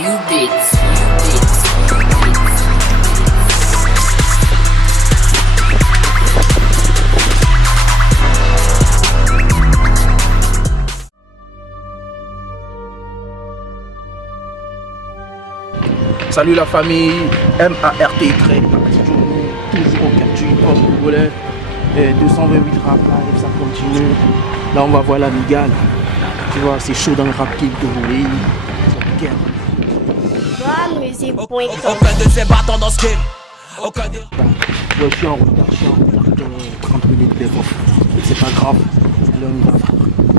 U-Beats. Salut la famille, M-A-R-T-Y, toujours au quartier hip-hop congolais, 228 rap live, ça continue. Là on va voir la Migale, tu vois c'est chaud dans le rap game congolais. Aucun de ces battants dans ce game. Aucun de... Ouais, je suis en retard, 30 minutes d'effort, c'est pas grave, là on y va.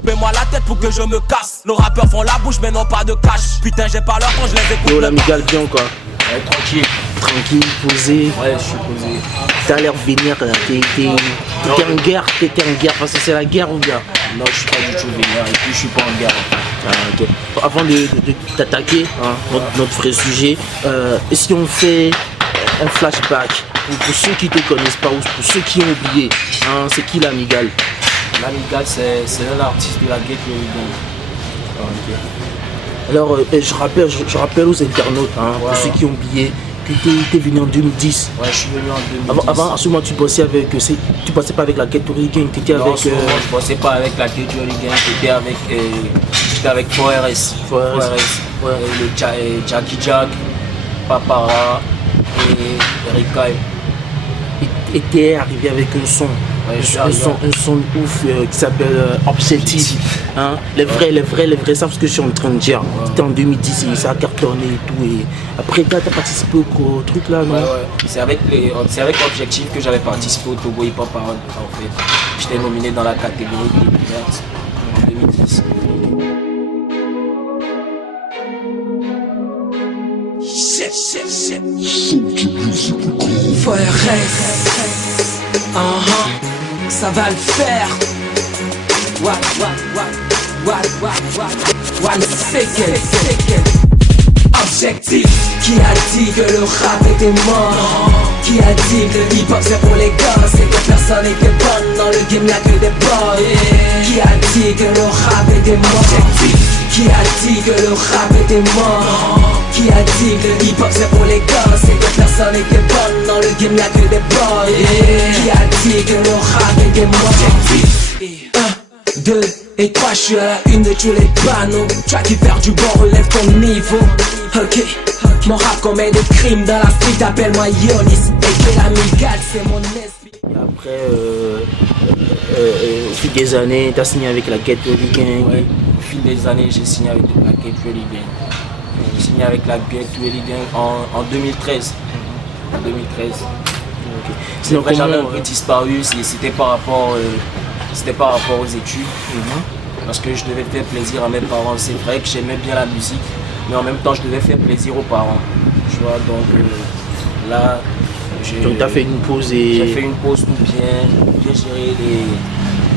Mets-moi la tête pour que je me casse. Nos rappeurs font la bouche mais non pas de cash. Putain j'ai pas l'heure quand je les écoute. Yo la Migale bien quoi. Ouais, tranquille. Tranquille, posé. Ouais, je suis posé. T'as l'air vénère là, t'étais en guerre, parce que c'est la guerre ou bien? Non, je suis pas du tout vénère et puis je suis pas en guerre. Ah, ok. Avant de t'attaquer, hein, notre vrai sujet, est-ce qu'on fait un flashback pour ceux qui te connaissent pas ou pour ceux qui ont oublié, hein, c'est qui la Migale? La Migale, c'est un artiste de la Get Hooligan. Ah, okay. Alors, je rappelle aux internautes, hein, ouais, pour ceux qui ont oublié, que tu étais venu en 2010. Ouais, je suis venu en 2010. Avant, à ce moment, tu bossais avec. Tu passais pas avec la Get Hooligan, tu étais avec. Non, je bossais pas avec la Get Hooligan, j'étais avec 4RS. 4RS. Ouais. Le Jackie Jack, Papara et Erika. Et t'es arrivé avec un son. Ouais, un son ouf qui s'appelle Objectif. Hein? Les vrais savent ce que je suis en train de dire. Ouais. C'était en 2010 et ça a cartonné et tout. Et après, t'as participé au truc là, non? Ouais. C'est avec Objectif que j'avais participé au Togo Hip Hop Parade. En fait, j'étais nominé dans la catégorie découverte en 2010. Ça va le faire. One second. Objectif. Qui a dit que le rap était mort? Qui a dit que le hip-hop c'est pour les gosses et que personne n'était bonne dans le game, y'a que des boss? Qui a dit que le rap était mort? Qui a dit que le rap était mort? Qui a dit que le hip-hop c'est pour les gosses et que personne n'était bonne dans le game, y'a que des boss? Qui a dit que le rap était mort? 1, 2 et 3, je suis à la une de tous les panneaux. Tu as qui faire du bon, relève ton niveau. Ok, mon rap commet des crimes dans la street, appelle-moi Yonis. Et que la Migale c'est mon esprit. Et après, au fil des années, t'as signé avec la Get Hooligan. Ouais, au fil des années, j'ai signé avec la Get Hooligan. J'ai signé avec la Get Hooligan en 2013. En 2013. Okay. C'est vrai, j'avais un peu disparu, c'était par rapport aux études. Parce que je devais faire plaisir à mes parents. C'est vrai que j'aimais bien la musique, mais en même temps je devais faire plaisir aux parents. Tu vois, donc là, donc tu as fait une pause et... J'ai fait une pause pour bien gérer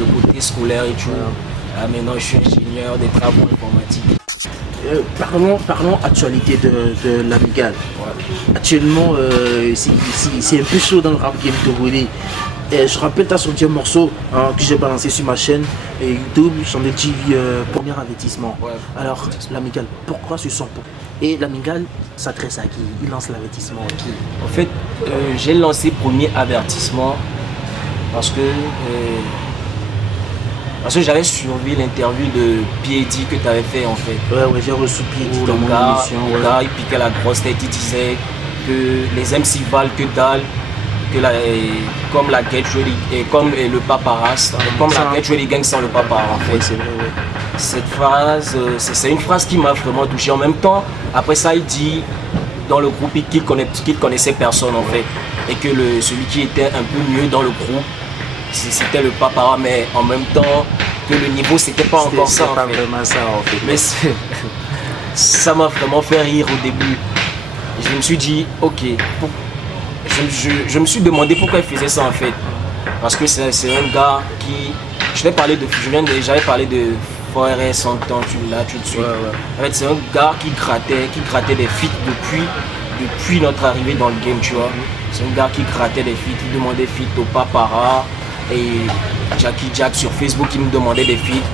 le côté scolaire et tout. Là, maintenant je suis ingénieur des travaux informatiques. Parlons actualité de la Migale. Ouais. Actuellement, c'est un peu chaud dans le rap game togolais. Je rappelle, tu as sorti un morceau que j'ai balancé sur ma chaîne YouTube, Chandel TV, premier avertissement. Ouais. Alors, la Migale, pourquoi ce son? Et la Migale s'adresse à qui? Il lance l'avertissement à qui? En fait, j'ai lancé premier avertissement parce que j'avais suivi l'interview de P.E.D. que tu avais fait en fait. Ouais, j'ai reçu P.E.D. dans mon émission. Le gars, il piquait la grosse tête, il disait que les MC valent que dalle, comme la Get Ready et comme le Paparazzi, comme la Get Ready Gang sans le Paparazzi en fait. C'est vrai, ouais. Cette phrase, c'est une phrase qui m'a vraiment touché. En même temps, après ça, il dit dans le groupe qu'il connaissait personne en fait. Et que celui qui était un peu mieux dans le groupe, c'était le Paparazzi, mais en même temps que le niveau c'était pas encore ça. Pas vraiment ça en fait. Mais ça m'a vraiment fait rire au début. Je me suis dit, ok, je me suis demandé pourquoi il faisait ça en fait. Parce que c'est un gars qui... J'avais parlé de 4RS en temps, tu l'as tout de suite. Ouais. En fait, c'est un gars qui grattait des feats depuis notre arrivée dans le game, tu vois. C'est un gars qui grattait des feats, il demandait feats au Papara et Jackie Jack sur Facebook, il me demandait des feats.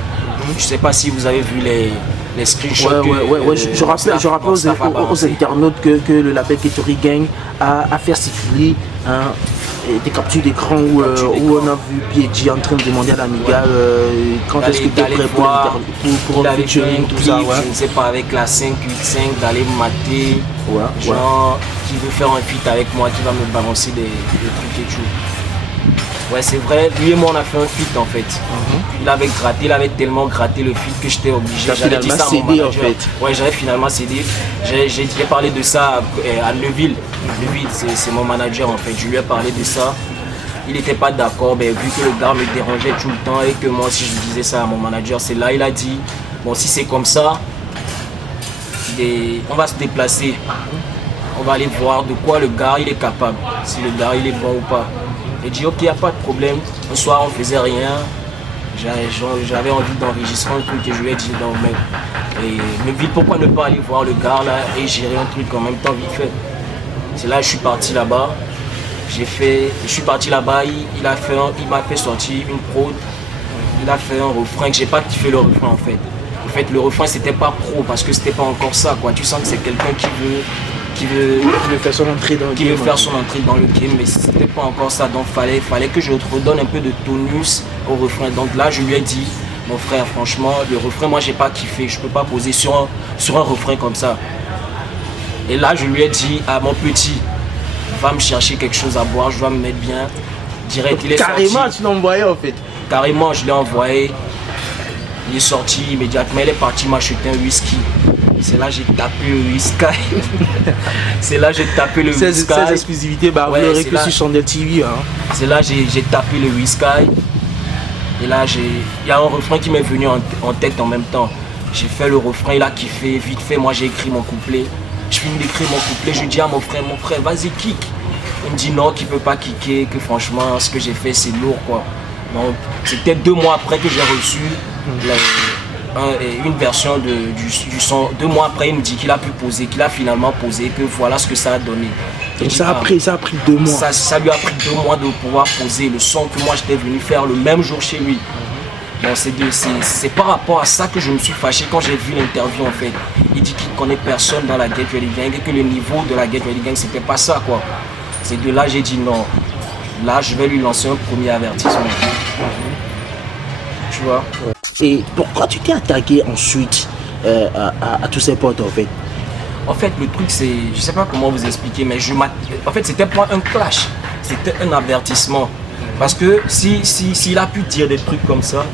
Je sais pas si vous avez vu les screenshots. Je rappelle aux internautes que le label Ketori Gang a fait circuler des captures d'écran où on a vu PG en train de demander à l'Amiga quand est-ce que tu es prêt pour un featuring, tout ça. Je ne sais pas, avec la 585, d'aller mater, genre qui veut faire un feat avec moi, qui va me balancer des trucs et tout. Ouais, c'est vrai, lui et moi on a fait un feat en fait. Il avait tellement gratté le feat que j'étais obligé. J'avais dit ça à mon manager. En fait. Ouais, j'avais finalement cédé. J'ai parlé de ça à Neuville. Neuville, c'est mon manager en fait. Je lui ai parlé de ça. Il n'était pas d'accord, mais vu que le gars me dérangeait tout le temps et que moi aussi je disais ça à mon manager, c'est là il a dit, bon si c'est comme ça, on va se déplacer. On va aller voir de quoi le gars il est capable, si le gars il est bon ou pas. J'ai dit ok, il n'y a pas de problème. Un soir on faisait rien. J'avais envie d'enregistrer un truc et je lui ai dit non mais vite, pourquoi ne pas aller voir le gars là et gérer un truc en même temps vite fait. C'est là que je suis parti là-bas. Je suis parti là-bas, il m'a fait sortir une prod. Il a fait un refrain que j'ai pas kiffé le refrain en fait. En fait le refrain c'était pas pro parce que c'était pas encore ça quoi. Tu sens que c'est quelqu'un qui veut faire son entrée dans le game, mais c'était pas encore ça, donc fallait que je redonne un peu de tonus au refrain. Donc là je lui ai dit, mon frère franchement le refrain moi j'ai pas kiffé, je peux pas poser sur un refrain comme ça. Et là je lui ai dit à mon petit, va me chercher quelque chose à boire, je dois me mettre bien. Direct, il est carrément sorti. Tu l'as envoyé en fait. Carrément je l'ai envoyé, il est sorti immédiatement, il est parti m'acheter un whisky. C'est là que j'ai tapé le whisky. C'est là que j'ai tapé le whisky. Ces exclusivités, vous l'aurez que sur Chandel TV. C'est là que j'ai tapé le whisky. Et là, il y a un refrain qui m'est venu en tête en même temps. J'ai fait le refrain, il a kiffé. Vite fait, moi j'ai écrit mon couplet. Je finis d'écrire mon couplet, je dis à mon frère, vas-y kick. Il me dit non, qu'il ne peut pas kicker, que franchement, ce que j'ai fait, c'est lourd quoi. Donc, c'était 2 mois après que j'ai reçu une version du son. 2 mois après, il me dit qu'il a pu poser, qu'il a finalement posé, que voilà ce que ça a donné. Et ça a pris 2 mois. Ça lui a pris 2 mois de pouvoir poser le son que moi j'étais venu faire le même jour chez lui. Bon, c'est par rapport à ça que je me suis fâché quand j'ai vu l'interview en fait. Il dit qu'il ne connaît personne dans la Get Ready Gang et que le niveau de la Get Ready Gang c'était pas ça quoi. C'est de là j'ai dit non. Là je vais lui lancer un premier avertissement. Tu vois. Et pourquoi tu t'es attaqué ensuite à tous ces potes en fait? En fait le truc c'est, je sais pas comment vous expliquer, mais en fait c'était pas un clash, c'était un avertissement. Parce que s'il a pu dire des trucs comme ça,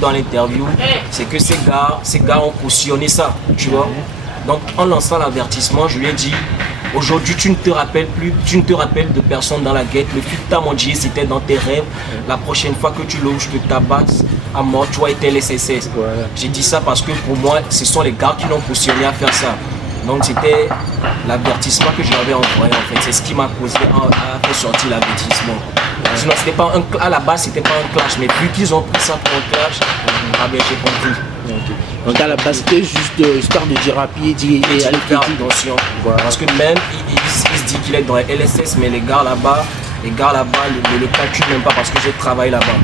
dans l'interview, c'est que ces gars ont cautionné ça, tu vois. Donc en lançant l'avertissement, je lui ai dit, aujourd'hui tu ne te rappelles de personne dans la guette, le fut que t'as mangé c'était dans tes rêves, la prochaine fois que tu l'ouvres, je te tabasse à mort, tu as été l'SSS. Ouais. J'ai dit ça parce que pour moi, ce sont les gars qui l'ont cautionné à faire ça. Donc c'était l'avertissement que j'avais envoyé en fait, c'est ce qui m'a causé à faire sortir l'avertissement. Sinon c'était pas à la base c'était pas un clash, mais vu qu'ils ont pris ça pour un clash, j'ai compris. Okay. Donc à la base c'était juste histoire de dire rapide et aller faire attention. Voilà. Parce que même il se dit qu'il est dans la LSS, mais les gars là-bas ne le calculent même pas parce que j'ai travaillé là-bas.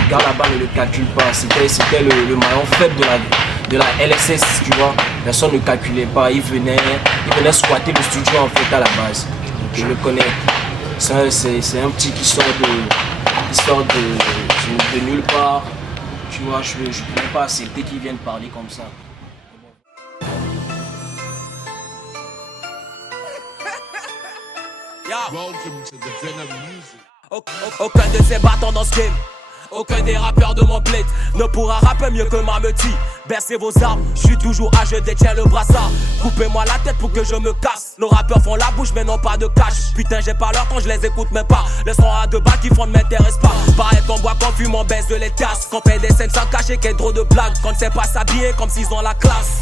Les gars là-bas ne le calculent pas, c'était le maillon faible de la LSS, tu vois. Personne ne calculait pas, il venait squatter le studio en fait à la base. Donc, je le connais. C'est un petit qui sort de nulle part. Tu vois, je ne peux pas accepter qu'ils viennent parler comme ça. Aucun de ces battants dans ce game, aucun des rappeurs de mon bled ne pourra rapper mieux que Mameti. Bercez vos armes, je suis toujours à, je détiens le brassard. Coupez-moi la tête pour que je me casse. Nos rappeurs font la bouche mais non pas de cash. Putain j'ai pas leur temps, je les écoute même pas. Les sons à 2 balles qui font ne m'intéressent pas. Pareil qu'on boit, qu'on fume, on baisse de les tasses. Qu'on fait des scènes sans cacher, qu'il y ait trop de blagues. Qu'on ne sait pas s'habiller comme s'ils ont la classe.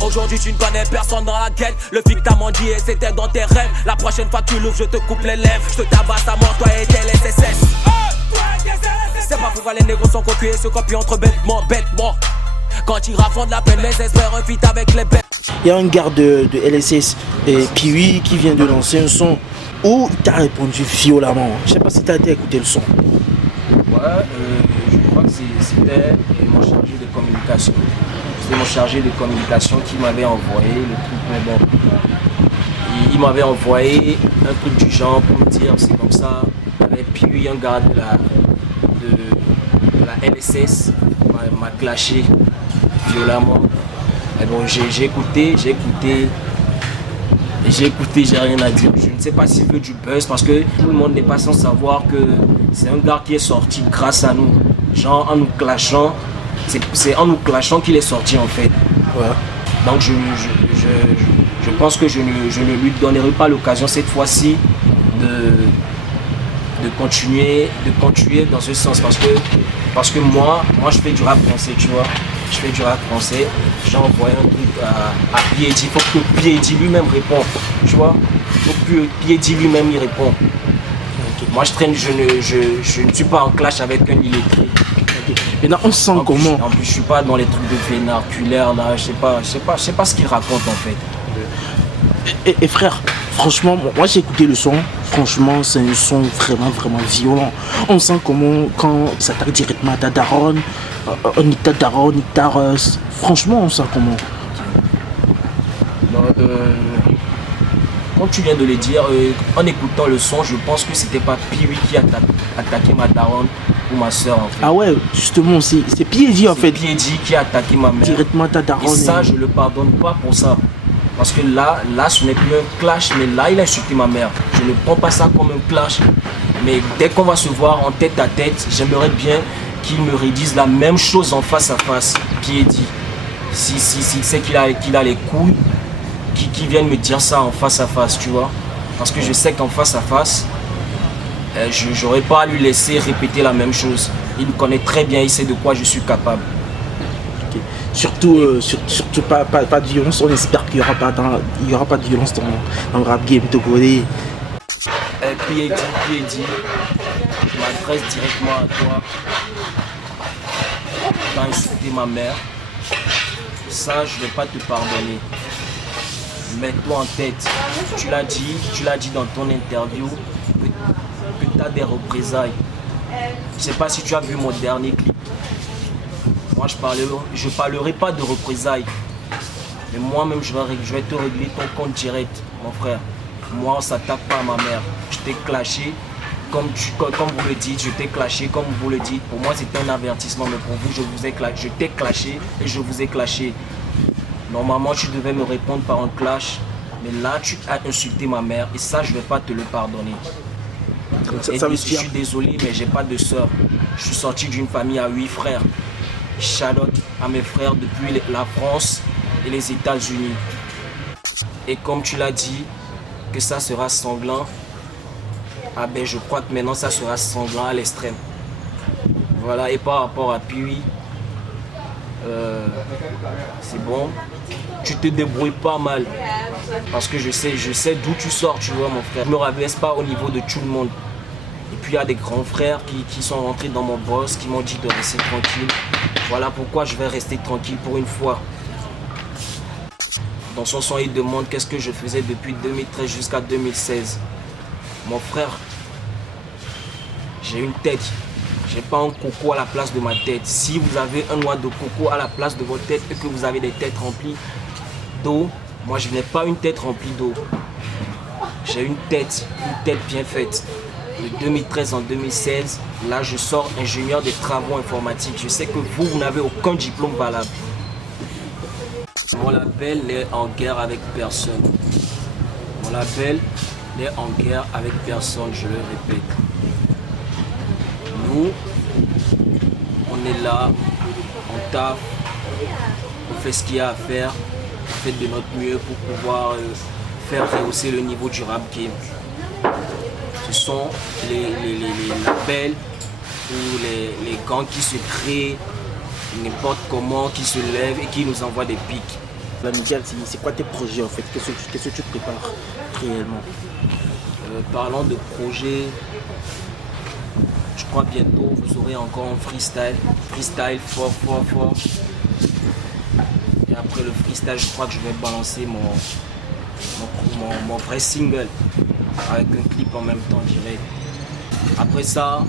Aujourd'hui tu ne connais personne dans la guette. Le fic t'as mendié, c'était dans tes rêves. La prochaine fois que tu l'ouvres, je te coupe les lèvres. Je te tabasse à mort, toi et tes SSS. C'est pas pourquoi les négros sont coqués et se copient entre bêtement. Quand ils raffondent la peine, mais espèrent un feat avec les bêtes. Il y a un gars de LSS, Piwi, qui vient de lancer un son où il t'a répondu violemment. Je sais pas si t'as été écouter le son. Ouais, Je crois que c'était mon chargé de communication. C'était mon chargé de communication qui m'avait envoyé le truc, mais bon. Il m'avait envoyé un truc du genre pour me dire c'est comme ça. Et puis un gars de la LSS m'a clashé violemment. Et bon, j'ai écouté, j'ai rien à dire. Je ne sais pas s'il veut du buzz parce que tout le monde n'est pas sans savoir que c'est un gars qui est sorti grâce à nous. Genre en nous clashant, c'est en nous clashant qu'il est sorti en fait. Ouais. Donc je pense que je ne lui donnerai pas l'occasion cette fois-ci de continuer dans ce sens parce que moi je fais du rap français, tu vois. Je fais du rap français, j'ai envoyé un truc à P.E.D. Il faut que P.E.D. lui-même réponde, tu vois. Il faut que P.E.D. lui-même y réponde. Okay. Moi je ne suis pas en clash avec un illettré. Okay. Maintenant on sent comment. En plus je suis pas dans les trucs de vénarculaire là, je sais pas ce qu'il raconte en fait. Et frère, franchement, moi j'ai écouté le son, franchement c'est un son vraiment violent. On sent comment quand ça s'attaque directement à ta daronne, ta daronne, franchement on sent comment. Comme tu viens de le dire, en écoutant le son, je pense que c'était pas Piwi qui a attaqué ma daronne ou ma soeur en fait. Ah ouais, justement, c'est P.E.D. en fait. P.E.D. qui a attaqué ma mère. Directement ta daronne. Et ça, je le pardonne pas pour ça. Parce que là, ce n'est plus un clash, mais là, il a insulté ma mère. Je ne prends pas ça comme un clash. Mais dès qu'on va se voir en tête à tête, j'aimerais bien qu'il me redise la même chose en face à face. P.E.D. Si c'est qu'il a les couilles, qui viennent me dire ça en face à face, tu vois. Parce que je sais qu'en face à face, je n'aurais pas à lui laisser répéter la même chose. Il me connaît très bien, il sait de quoi je suis capable. Okay. Surtout pas de violence, on espère qu'il n'y aura pas de violence dans le rap game togolais. P.E.D., je m'adresse directement à toi. Tu as insulté ma mère. Ça, je ne vais pas te pardonner. Mets-toi en tête. Tu l'as dit dans ton interview que tu as des représailles. Je ne sais pas si tu as vu mon dernier clip. Moi, je parlerai pas de représailles. Mais moi-même, je vais te régler ton compte direct, mon frère. Moi, on ne s'attaque pas à ma mère. Je t'ai clashé. Comme vous le dites, je t'ai clashé comme vous le dites. Pour moi, c'était un avertissement, mais pour vous, je t'ai clashé et je vous ai clashé. Normalement, tu devais me répondre par un clash, mais là, tu as insulté ma mère et ça, je ne vais pas te le pardonner. Je suis désolé, mais j'ai pas de soeur. Je suis sorti d'une famille à 8 frères. Shout out à mes frères depuis la France et les États-Unis. Et comme tu l'as dit, que ça sera sanglant, ah ben je crois que maintenant ça sera sanglant à l'extrême. Voilà, et par rapport à Piwi, c'est bon. Tu te débrouilles pas mal. Parce que je sais d'où tu sors, tu vois mon frère. Je ne me rabaisse pas au niveau de tout le monde. Et puis il y a des grands frères qui sont rentrés dans mon boss, qui m'ont dit de rester tranquille. Voilà pourquoi je vais rester tranquille pour une fois. Dans son son, il demande qu'est-ce que je faisais depuis 2013 jusqu'à 2016. Mon frère, j'ai une tête. J'ai pas un coco à la place de ma tête. Si vous avez un noix de coco à la place de votre tête et que vous avez des têtes remplies d'eau, moi je n'ai pas une tête remplie d'eau. J'ai une tête bien faite. De 2013 en 2016, là je sors ingénieur des travaux informatiques. Je sais que vous n'avez aucun diplôme valable. Mon label n'est en guerre avec personne. Mon label n'est en guerre avec personne, je le répète. Nous, on est là, on taffe, on fait ce qu'il y a à faire, on fait de notre mieux pour pouvoir faire rehausser le niveau du rap game. Ce sont les labels ou les gangs qui se créent n'importe comment, qui se lèvent et qui nous envoient des pics. L'Amigal, c'est quoi tes projets en fait? Qu'est-ce que tu prépares réellement? Parlant de projets, je crois bientôt vous aurez encore un freestyle fort. Et après le freestyle, je crois que je vais balancer mon vrai single avec un clip en même temps direct. Après ça,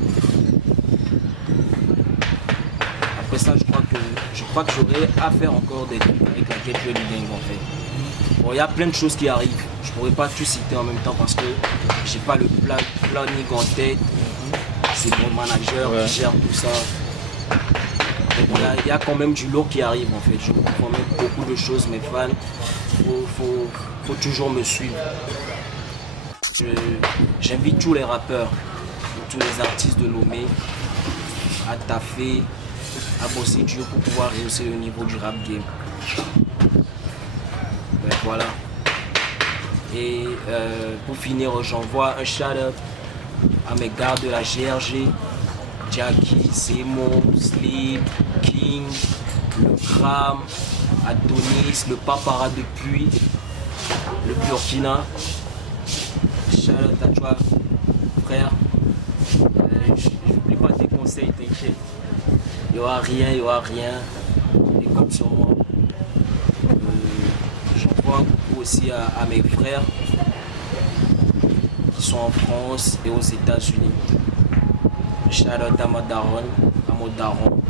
après ça, je crois que j'aurais à faire encore des trucs avec la Get Ready Gang en fait. Bon, il y a plein de choses qui arrivent. Je pourrais pas tout citer en même temps parce que j'ai pas le planning en tête. C'est mon manager qui gère tout ça. Donc il y a quand même du lourd qui arrive en fait. Je comprends même beaucoup de choses, mes fans. Faut toujours me suivre. J'invite tous les rappeurs, tous les artistes de Lomé à taffer, à bosser dur pour pouvoir rehausser le niveau du rap game. Ben, voilà. Et pour finir, j'envoie un shout-out à mes gars de la GRG, Jackie, Simon, Slim, King, le Kram, Adonis, le Papara de Puy, le Burkina. Shout-out à toi, frère. J'oublie pas tes conseils, t'inquiète. Il n'y aura rien. Et comme sur moi. J'envoie un coucou aussi à mes frères qui sont en France et aux États-Unis. Shout-out à ma daronne, à mon daron.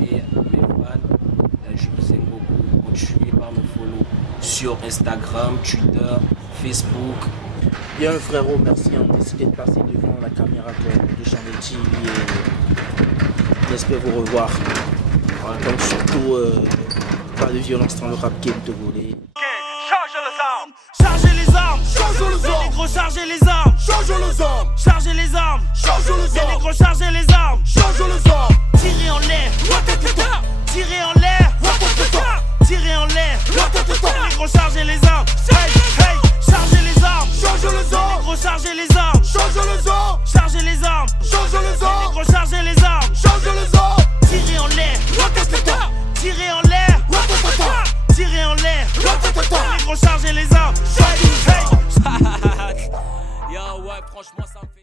Et mes fans, je vous aime beaucoup. Continuez par me follow sur Instagram, Twitter, Facebook. Bien frérot, merci, on a décidé de passer devant la caméra de Channel TV et on espère vous revoir. Donc surtout, pas de violence dans le rap game de voler. Chargez les armes, chargez les armes, les négros chargez les armes, chargez les armes, chargez les armes, chargez les armes, les négros chargez les armes.